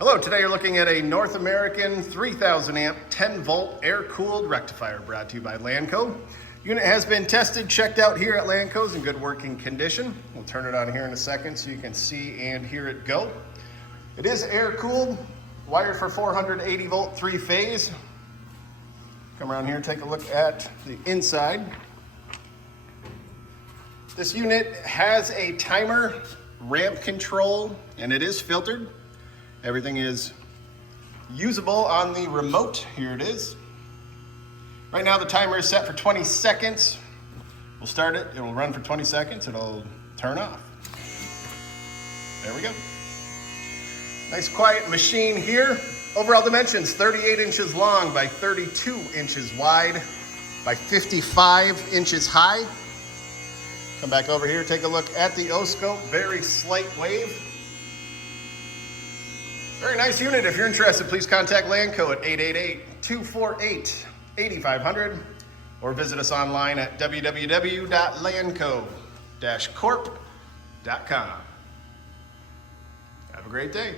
Hello, today you're looking at a North American 3000 amp 10 volt air cooled rectifier brought to you by Lanco. Unit has been tested, checked out here at Lanco's in good working condition. We'll turn it on here in a second so you can see and hear it go. It is air cooled, wired for 480 volt 3-phase. Come around here and take a look at the inside. This unit has a timer, ramp control, and it is filtered. Everything is usable on the remote. Here it is. Right now the timer is set for 20 seconds. We'll start it, it will run for 20 seconds, it'll turn off. There we go. Nice quiet machine here. Overall dimensions, 38 inches long by 32 inches wide by 55 inches high. Come back over here, take a look at the O-scope, very slight wave. Very nice unit. If you're interested, please contact Lanco at 888-248-8500 or visit us online at www.lanco-corp.com. Have a great day.